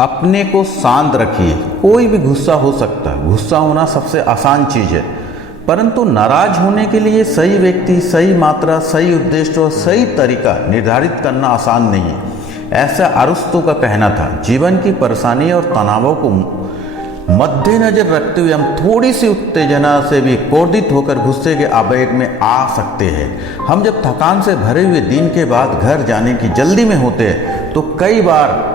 अपने को शांत रखिए। कोई भी गुस्सा हो सकता है, गुस्सा होना सबसे आसान चीज़ है, परंतु नाराज होने के लिए सही व्यक्ति, सही मात्रा, सही उद्देश्य और सही तरीका निर्धारित करना आसान नहीं है। ऐसा अरस्तु का कहना था। जीवन की परेशानी और तनावों को मद्देनजर रखते हुए हम थोड़ी सी उत्तेजना से भी क्रोधित होकर गुस्से के आवेग में आ सकते हैं। हम जब थकान से भरे हुए दिन के बाद घर जाने की जल्दी में होते हैं तो कई बार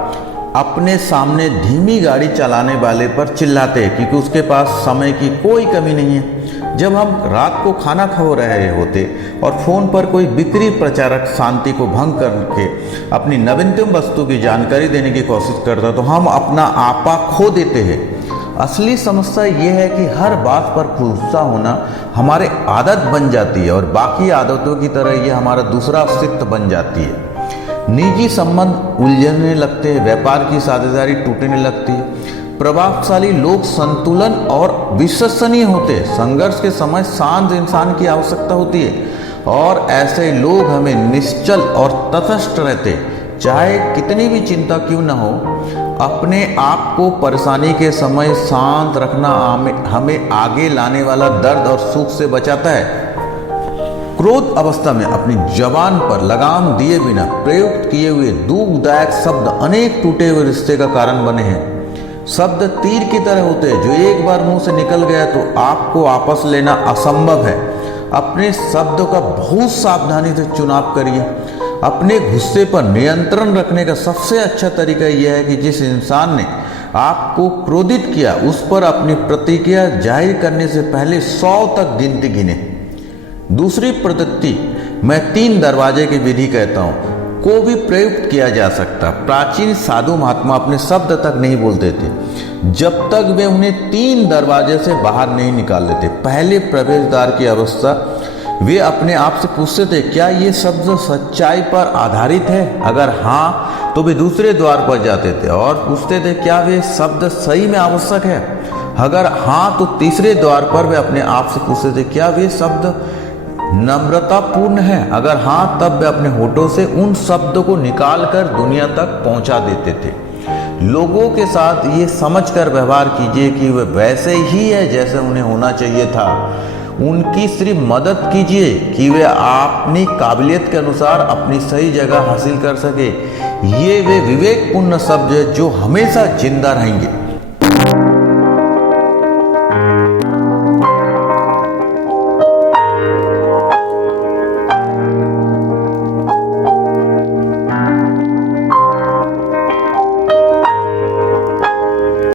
अपने सामने धीमी गाड़ी चलाने वाले पर चिल्लाते हैं क्योंकि उसके पास समय की कोई कमी नहीं है। जब हम रात को खाना खा रहे होते और फोन पर कोई बिक्री प्रचारक शांति को भंग करके अपनी नवीनतम वस्तु की जानकारी देने की कोशिश करता तो हम अपना आपा खो देते हैं। असली समस्या यह है कि हर बात पर गुस्सा होना हमारे आदत बन जाती है और बाकी आदतों की तरह यह हमारा दूसरा अस्तित्व बन जाती है। निजी संबंध उलझने लगते हैं, व्यापार की साझेदारी टूटने लगती है, प्रभावशाली लोग संतुलन और विश्वसनीय होते हैं। संघर्ष के समय शांत इंसान की आवश्यकता होती है और ऐसे लोग हमें निश्चल और तटस्थ रहते, चाहे कितनी भी चिंता क्यों न हो। अपने आप को परेशानी के समय शांत रखना हमें आगे लाने वाला दर्द और सुख से बचाता है। क्रोध अवस्था में अपनी जबान पर लगाम दिए बिना प्रयुक्त किए हुए दुखदायक शब्द अनेक टूटे हुए रिश्ते का कारण बने हैं। शब्द तीर की तरह होते हैं, जो एक बार मुंह से निकल गया तो आपको वापस लेना असंभव है। अपने शब्दों का बहुत सावधानी से चुनाव करिए। अपने गुस्से पर नियंत्रण रखने का सबसे अच्छा तरीका यह है कि जिस इंसान ने आपको क्रोधित किया उस पर अपनी प्रतिक्रिया जाहिर करने से पहले 100 तक गिनती गिने। दूसरी पद्धति मैं 3 दरवाजे की विधि कहता हूँ को भी प्रयुक्त किया जा सकता। प्राचीन साधु महात्मा अपने शब्द तक नहीं बोलते थे जब तक वे उन्हें 3 दरवाजे से बाहर नहीं निकाल लेते। पहले प्रवेश द्वार की अवस्था वे अपने आप से पूछते थे, क्या ये शब्द सच्चाई पर आधारित है? अगर हाँ तो वे दूसरे द्वार पर जाते थे और पूछते थे, क्या वे शब्द सही में आवश्यक है? अगर हाँ तो तीसरे द्वार पर वे अपने आप से पूछते थे, क्या वे शब्द नम्रतापूर्ण है? अगर हाँ तब वे अपने होठों से उन शब्दों को निकालकर दुनिया तक पहुंचा देते थे। लोगों के साथ ये समझकर व्यवहार कीजिए कि वे वैसे ही है जैसे उन्हें होना चाहिए था। उनकी सिर्फ मदद कीजिए कि वे अपनी काबिलियत के अनुसार अपनी सही जगह हासिल कर सके। ये वे विवेकपूर्ण शब्द है जो हमेशा जिंदा रहेंगे।